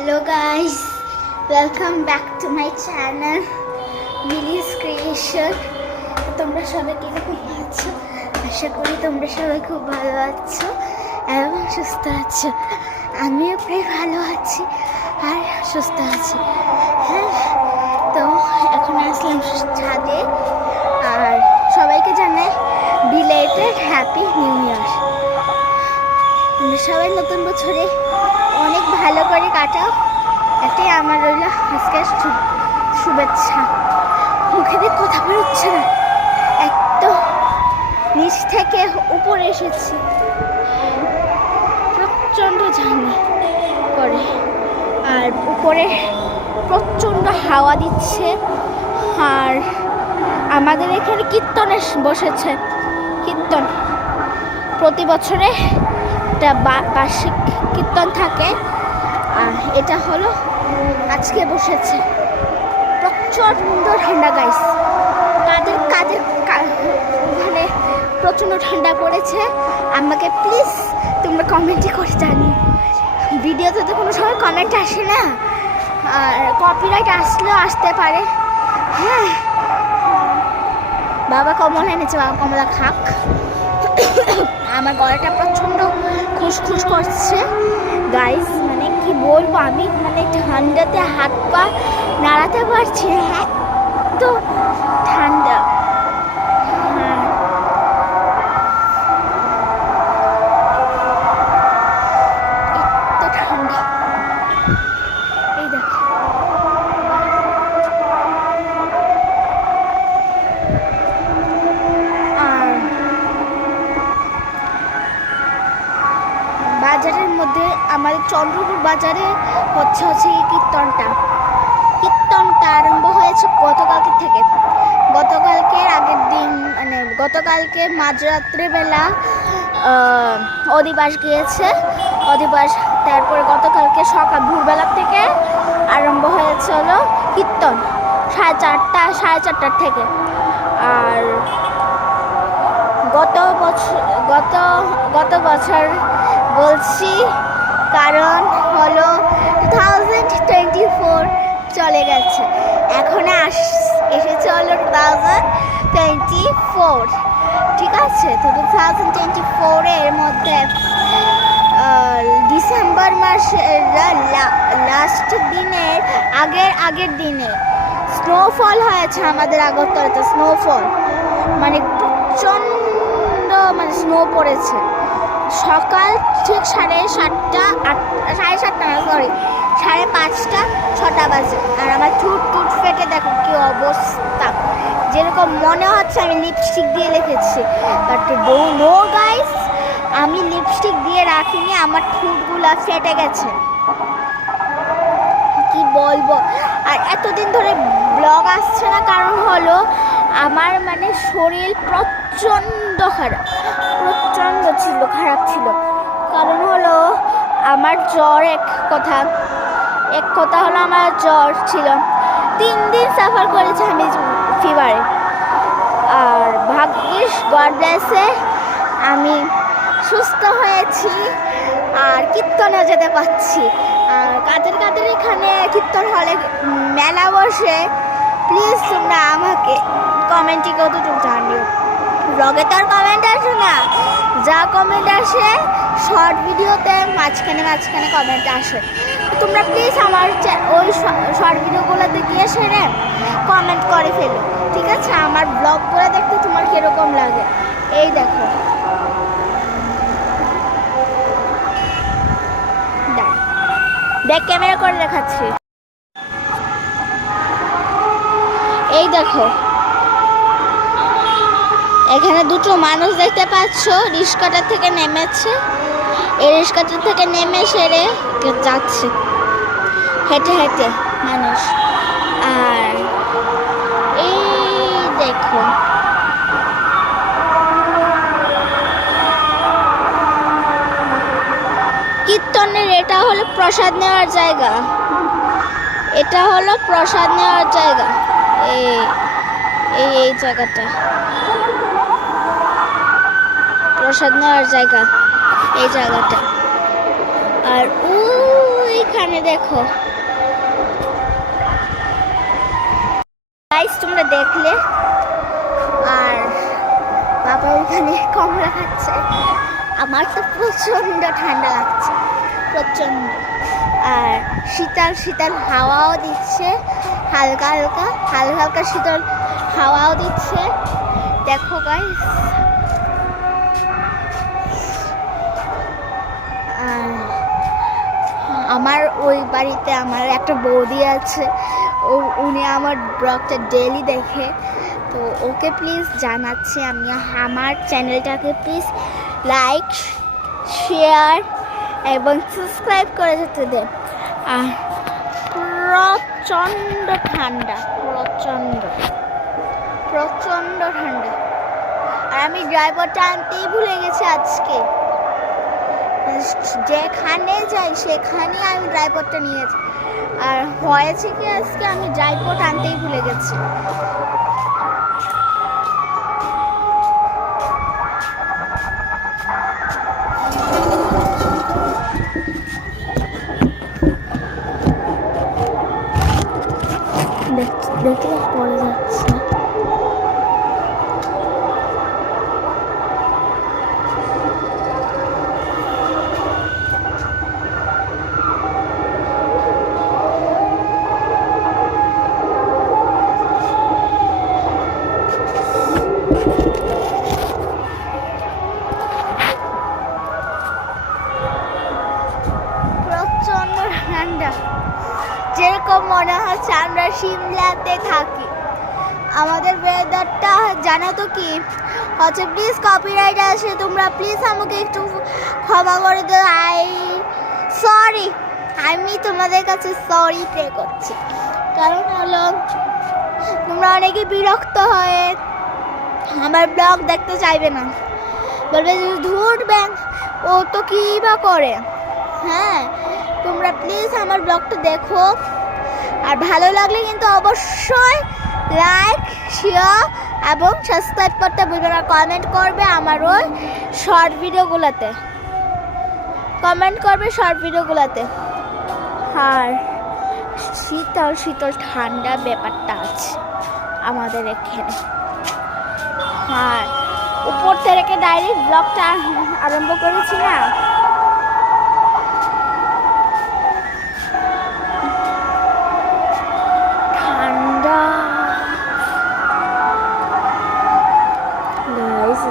Hello guys, welcome back to my channel Millie's Creation. তোমরা সবাই কিরকম আছো? আশা করি তোমরা সবাই খুব ভালো আছো এবং সুস্থ আছো। আমিও প্রায় ভালো আছি আর সুস্থ আছি। হ্যাঁ, তো এখন আসলাম ছাদে আর সবাইকে জানাই বিলেটেড হ্যাপি নিউ ইয়ার। তোমরা সবাই নতুন বছরে অনেক ভালো করে কাটাও, এটাই আমার রইল আজকের শুভেচ্ছা। মুখে দিয়ে কথা বেরোচ্ছে না, এত নিচ থেকে উপরে এসেছি, প্রচণ্ড ঝাঁনি করে আর উপরে প্রচণ্ড হাওয়া দিচ্ছে। আর আমাদের এখানে কীর্তনে বসেছে, কীর্তন প্রতি বছরে একটা বার্ষিক কীর্তন থাকে, আর এটা হলো আজকে বসেছে। প্রচণ্ড ঠান্ডা গাইস, কাদের মানে প্রচণ্ড ঠান্ডা পড়েছে। আমাকে প্লিজ তোমরা কমেন্টই করে জানিও। ভিডিওতে তো কোনো সময় কমেন্ট আসে না, আর কপিরাইট আসলেও আসতে পারে। হ্যাঁ, বাবা কমলা এনেছে, বাবা কমলা খাক। আমার গলাটা প্রচণ্ড খুসখুস করছে গাইস, মানে কি বলবো, আমি মানে ঠান্ডাতে হাত পা নাড়াতে পারছি না, এত ঠান্ডা। এত ঠান্ডা, এই দেখো বাজারের মধ্যে, আমাদের চন্দ্রপুর বাজারে হচ্ছে কীর্তনটা আরম্ভ হয়েছে গতকালকে থেকে। গতকালকের আগের দিন মানে গতকালকে মাঝরাত্রে বেলা অধিবাস গিয়েছে, অধিবাস। তারপরে গতকালকে সকাল ভোরবেলা থেকে আরম্ভ হয়েছে হলো কীর্তন 4:30 থেকে। আর গত বছর বলছি, কারণ হলো 2024 চলে গেছে, এখন এসেছে হলো 2024। ঠিক আছে, তো 2024-এর মধ্যে ডিসেম্বর মাসের লাস্ট দিনের আগের দিনে স্নোফল হয়েছে আমাদের আগরতলাতে। স্নোফল মানে প্রচণ্ড মানে স্নো পড়েছে। সকাল ঠিক 5:30 বাজে, আর আমার ঠুট ফেটে দেখো কি অবস্থা, যেরকম মনে হচ্ছে আমি লিপস্টিক দিয়ে লিখেছি। বাট নো গাইস, আমি লিপস্টিক দিয়ে রাখিনি, আমার ঠুটগুলা ফেটে গেছে, কি বলবো। আর এতদিন ধরে ব্লগ আসছে না, কারণ হলো আমার মানে শরীর প্রচণ্ড খারাপ ছিল। কারণ হলো আমার জ্বর, এক কথা হলো আমার জ্বর ছিল, 3 দিন সাফার করেছি আমি ফিভারে। আর ভাগ্যিস গড ব্লেসে আমি সুস্থ হয়েছি আর কীর্তনে যেতে পারছি। আর কাদের এখানে কীর্তন হলে মেলা বসে, প্লিজ তোমরা আমাকে কমেন্টে কতটুকু জানিও। ব্লগে তো আর কমেন্ট আসে না, যা কমেন্ট আসে শর্ট ভিডিওতে মাঝখানে কমেন্ট আসে। তোমরা প্লিজ আমার ওই শর্ট ভিডিওগুলোতে গিয়ে সেরে কমেন্ট করে ফেলো, ঠিক আছে? আমার ব্লগগুলো দেখতে তোমার কীরকম লাগে, এই দেখো। দেখ, ক্যামেরা করে দেখাচ্ছি, এই দেখো। এখানে দুটো মানুষ দেখতে পাচ্ছ, রিস্কাটা থেকে নেমেছে। এই রিস্কাটা থেকে নেমে সেরে যাচ্ছে হেঁটে মানুষ। আর এই দেখো, কীর্তনের এটা হলো প্রসাদ নেওয়ার জায়গা, এই জায়গাটা প্রসাদ নেওয়ার জায়গা, এই জায়গাটা। আর ওই ওইখানে দেখো গাইস, তোমরা দেখলে। আর বাবা ওইখানে কমলা খাচ্ছে। আমার তো প্রচন্ড ঠান্ডা লাগছে, প্রচন্ড। আর শীতল শীতল হাওয়াও দিচ্ছে, হালকা হালকা হালকা হালকা শীতল হাওয়াও দিচ্ছে। দেখো গাইস, আর আমার ওই বাড়িতে আমার একটা বৌদি আছে, উনি আমার ব্লগটা ডেইলি দেখে। তো ওকে প্লিজ জানাচ্ছি আমি, আমার চ্যানেলটাকে প্লিজ লাইক, শেয়ার এবং সাবস্ক্রাইব করে যেতে দেন। আর প্রচণ্ড ঠান্ডা, প্রচণ্ড প্রচণ্ড ঠান্ডা। আর আমি ড্রাইভারটা আনতেই ভুলে গেছি আজকে। যেখানে যাই সেখানেই আমি ড্রাইভারটা নিয়েছি। আর হয়েছে কি, আজকে আমি ড্রাইভার আনতেই ভুলে গেছি। দেখলে পড়ে যাচ্ছে। প্রচন্ড ঠান্ডা, যেরকম মনে হচ্ছে আমরা সিমলাতে থাকি। আমাদের ওয়েদারটা জানো তো কি হচ্ছে। প্লিজ কপিরাইট আসে, তোমরা প্লিজ আমাকে একটু ক্ষমা করে দাও। সরি, আমি তোমাদের কাছে সরি প্রে করছি। কারণ হলো তোমরা অনেকে বিরক্ত হয়ে আমার ব্লগ দেখতে চাইবে না, বলবে যে ধুর ব্যাং, ও তো কী বা করে। হ্যাঁ, তোমরা প্লিজ আমার ব্লগটা দেখো। আর ভালো লাগলে কিন্তু অবশ্যই লাইক, শেয়ার এবং সাবস্ক্রাইব করতে ভুলবে না। কমেন্ট করবে আমার ওই শর্ট ভিডিওগুলোতে, কমেন্ট করবে শর্ট ভিডিওগুলোতে। আর শীতল শীতল ঠান্ডা ব্যাপারটা আছে আমাদের এখানে। আর উপর থেকে ডাইরেক্ট ব্লগটা আরম্ভ করেছি না।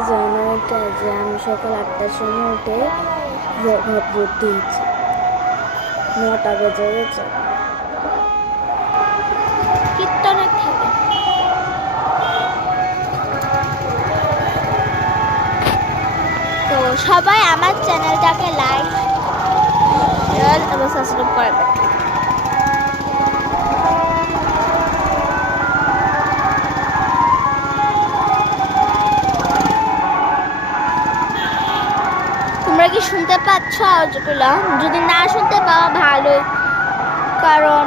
জানাটা যে আমি সকাল 8টার সময় উঠে ভাব দিয়েছি, 9টা বেজে গেছে। কীর্তনের থেকে তো সবাই আমার চ্যানেলটাকে লাইক, শেয়ার এবং সাবস্ক্রাইব করবে। তোমরা কি শুনতে পাচ্ছ আওয়াজগুলো? যদি না শুনতে পাও ভালোই, কারণ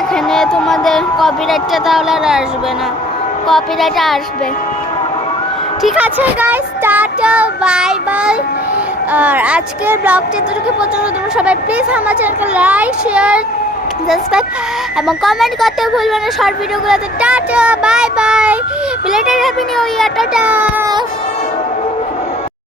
এখানে তোমাদের কপিরাইটটা তাহলে আর আসবে না, কপিরাইট আসবে। ঠিক আছে গাইস, টাটা, বাই বাই। আর আজকের ব্লগটা এতটুকু পর্যন্ত। তোমরা সবাই প্লিজ আমার চ্যানেলকে লাইক, শেয়ার, সাবস্ক্রাইব এবং কমেন্ট করতে ভুলবে না শর্ট ভিডিওগুলোতে। Tata, bye bye, belated happy new year, tata.